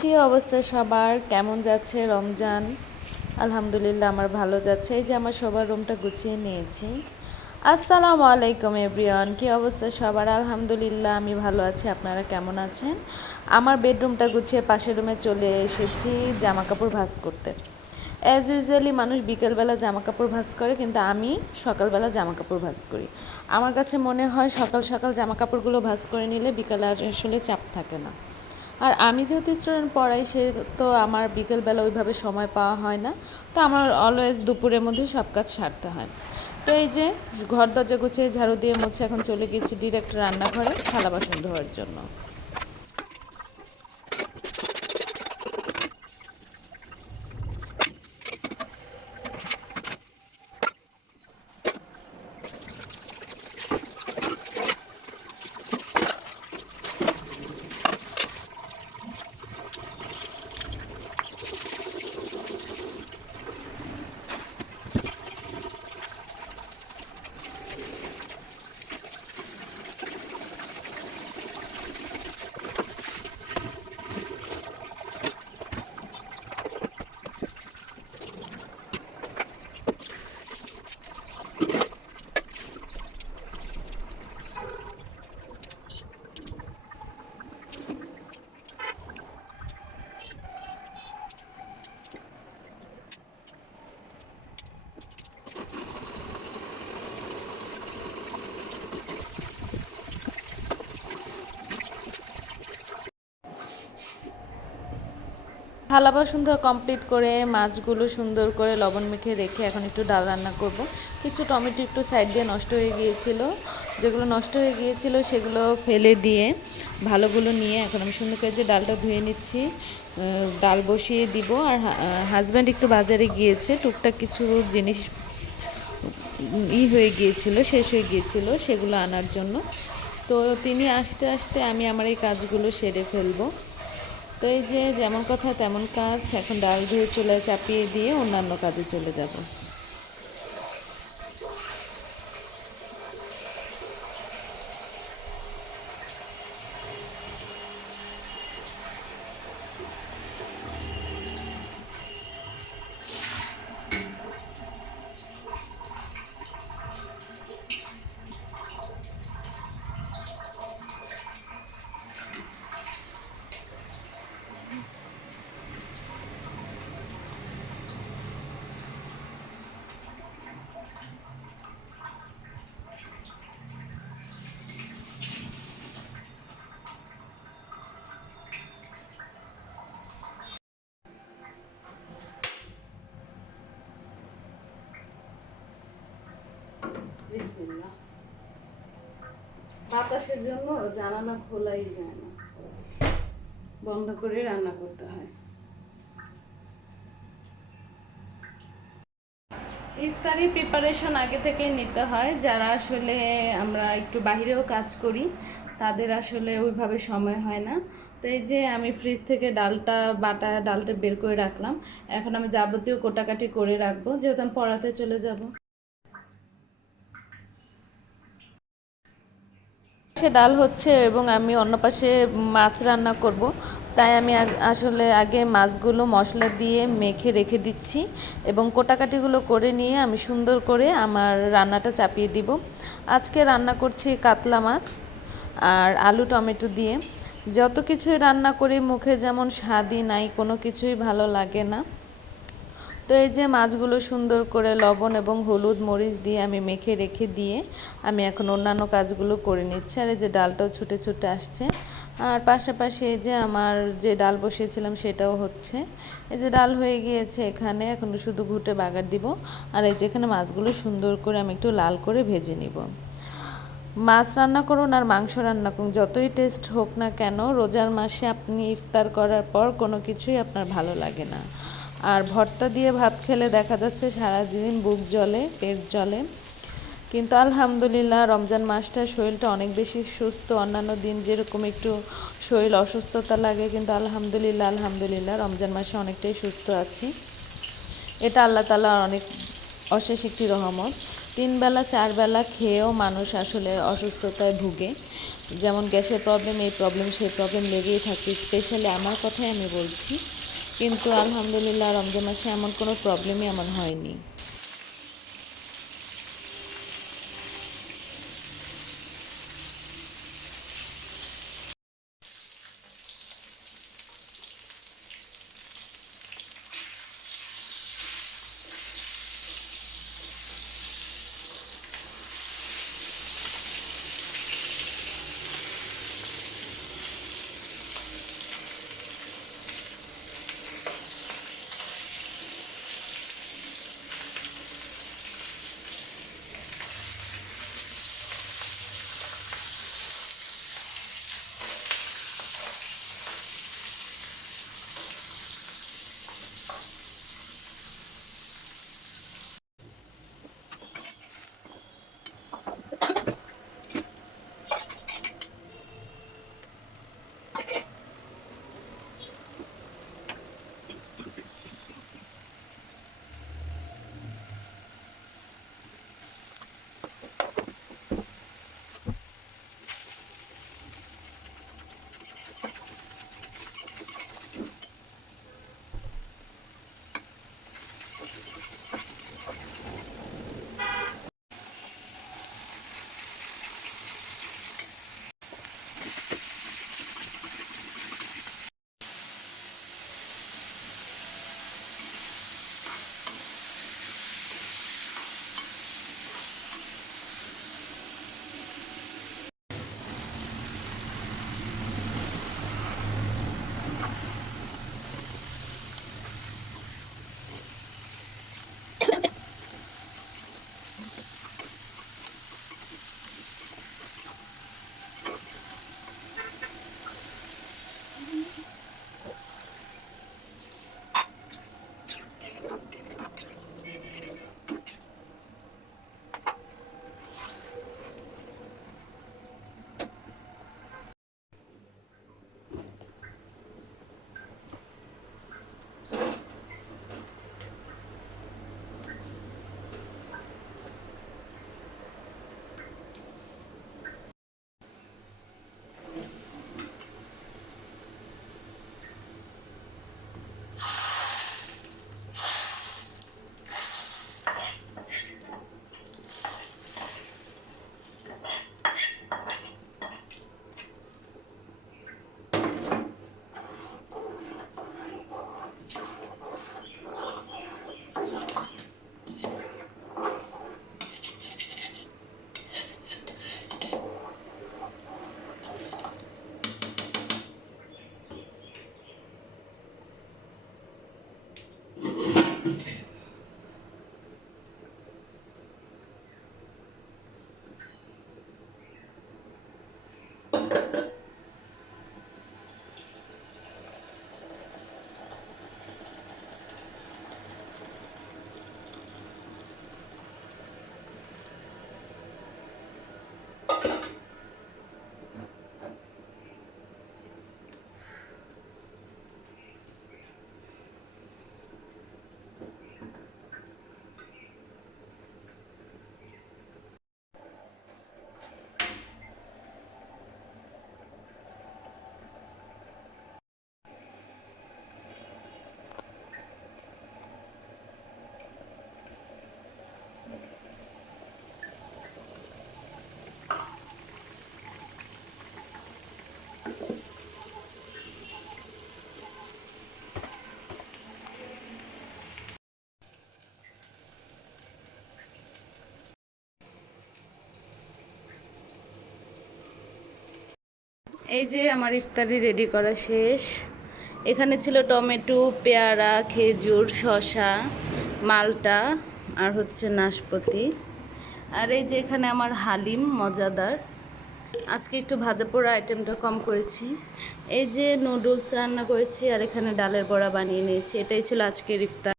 কী অবস্থা সবার, কেমন যাচ্ছে রমজান? আলহামদুলিল্লাহ আমার ভালো যাচ্ছে। এই যে আমার সবার রুমটা গুছিয়ে নিয়েছি। আসসালামু আলাইকুম এভরিওয়ান, কী অবস্থা সবার? আলহামদুলিল্লাহ আমি ভালো আছি। আপনারা কেমন আছেন? আমার বেডরুমটা গুছিয়ে পাশের রুমে চলে এসেছি জামা কাপড় ভাঁজ করতে। অ্যাজ ইউজুয়ালি মানুষ বিকেলবেলা জামা কাপড় ভাঁজ করে, কিন্তু আমি সকালবেলা জামা কাপড় ভাঁজ করি। আমার কাছে মনে হয় সকাল সকাল জামা কাপড়গুলো ভাঁজ করে নিলে বিকেলে আর আসলে চাপ থাকে না। আর আমি যেহেতু স্টুডেন্ট পড়াই, সে তো আমার বিকেলবেলা ওইভাবে সময় পাওয়া হয় না। তো আমার অলওয়েজ দুপুরের মধ্যে সব কাজ সারতে হয়। তো এই যে ঘর দরজা গুছিয়ে ঝাড়ু দিয়ে মুছে এখন চলে গিয়েছি ডিরেক্ট রান্নাঘরে থালা বাসন ধোয়ার জন্য। থালা বাসন ধোয়া কমপ্লিট করে মাছগুলো সুন্দর করে লবণ মেখে রেখে এখন একটু ডাল রান্না করব। কিছু টমেটো একটু সাইড দিয়ে নষ্ট হয়ে গিয়েছিল, যেগুলো নষ্ট হয়ে গিয়েছিল সেগুলো ফেলে দিয়ে ভালোগুলো নিয়ে এখন আমি সুন্দর করে যে ডালটা ধুয়ে নিচ্ছি। ডাল বসিয়ে দিব। আর হাজব্যান্ড একটু বাজারে গিয়েছে, টুকটাক কিছু জিনিস হয়ে গিয়েছিল, শেষ হয়ে গিয়েছিল, সেগুলো আনার জন্য। তো তিনি আসতে আসতে আমি আমার এই কাজগুলো সেরে ফেলবো। তো এই যে যেমন কথা তেমন কাজ, এখন ডাল ধুয়ে চুলায় চাপিয়ে দিয়ে অন্যান্য কাজে চলে যাব। বিসমিল্লাহ। বাতাসের জন্য জানালা খোলাই যায় না, বন্ধ করে রান্না করতে হয়। ইফতারি প্রিপারেশন আগে থেকেই নিতে হয়। যারা আসলে আমরা একটু বাহিরেও কাজ করি তাদের আসলে ওইভাবে সময় হয় না। তো এই যে আমি ফ্রিজ থেকে ডালটা বের করে রাখলাম। এখন আমি যাবতীয় কোটাকাটি করে রাখবো, যেহেতু আমি পড়াতে চলে যাব। সে ডাল হচ্ছে এবং আমি অন্য পাশে মাছ রান্না করব। তাই আমি আসলে আগে মাছগুলো মশলা দিয়ে মেখে রেখে দিচ্ছি এবং কোটাকাটিগুলো করে নিয়ে আমি সুন্দর করে আমার রান্নাটা চাপিয়ে দিব। আজকে রান্না করছি কাতলা মাছ আর আলু টমেটো দিয়ে। যত কিছুই রান্না করি মুখে যেমন স্বাদই নাই, কোনো কিছুই ভালো লাগে না। তো এই যে মাছগুলো সুন্দর করে লবণ এবং হলুদ মরিচ দিয়ে আমি মেখে রেখে দিয়ে আমি এখন অন্যান্য কাজগুলো করে নিচ্ছি। আর এই যে ডালটাও ছুটে ছুটে আসছে। আর পাশাপাশি এই যে আমার যে ডাল বসিয়েছিলাম সেটাও হচ্ছে। এই যে ডাল হয়ে গিয়েছে, এখানে এখন শুধু ঘুটে বাগার দিব। আর এই যেখানে মাছগুলো সুন্দর করে আমি একটু লাল করে ভেজে নিব। মাছ রান্না করুন আর মাংস রান্না করুন, যতই টেস্ট হোক না কেন, রোজার মাসে আপনি ইফতার করার পর কোনো কিছুই আপনার ভালো লাগে না। আর ভর্তা দিয়ে ভাত খেলে দেখা যাচ্ছে সারাদিন বুক জ্বলে, পেট জ্বলে। কিন্তু আলহামদুলিল্লাহ রমজান মাসটা শরীরটা অনেক বেশি সুস্থ। অন্যান্য দিন যেরকম একটু শরীর অসুস্থতা লাগে, কিন্তু আলহামদুলিল্লাহ রমজান মাসে অনেকটাই সুস্থ আছি। এটা আল্লাহ তাআলার অনেক অশেষ একটি রহমত। 3 বেলা 4 বেলা খেয়েও মানুষ আসলে অসুস্থতায় ভুগে। যেমন গ্যাসের প্রবলেম, এই প্রবলেম সেই প্রবলেম লেগেই থাকে। স্পেশালি আমার কথাই আমি বলছি, কিন্তু আলহামদুলিল্লাহ রমজান মাসে এমন কোনো প্রবলেমই আমার হয়নি। এই যে আমার ইফতারি রেডি করা শেষ। এখানে ছিল টমেটো, পেয়ারা, খেজুর, শসা, মালটা আর হচ্ছে নাশপাতি। আর এই যে এখানে আমার হালিম মজাদার। আজকে একটু ভাজা পোড়া আইটেমটা কম করেছি। এই যে নুডলস রান্না করেছি আর এখানে ডালের বড়া বানিয়ে নিয়েছি। এটাই ছিল আজকের ইফতার।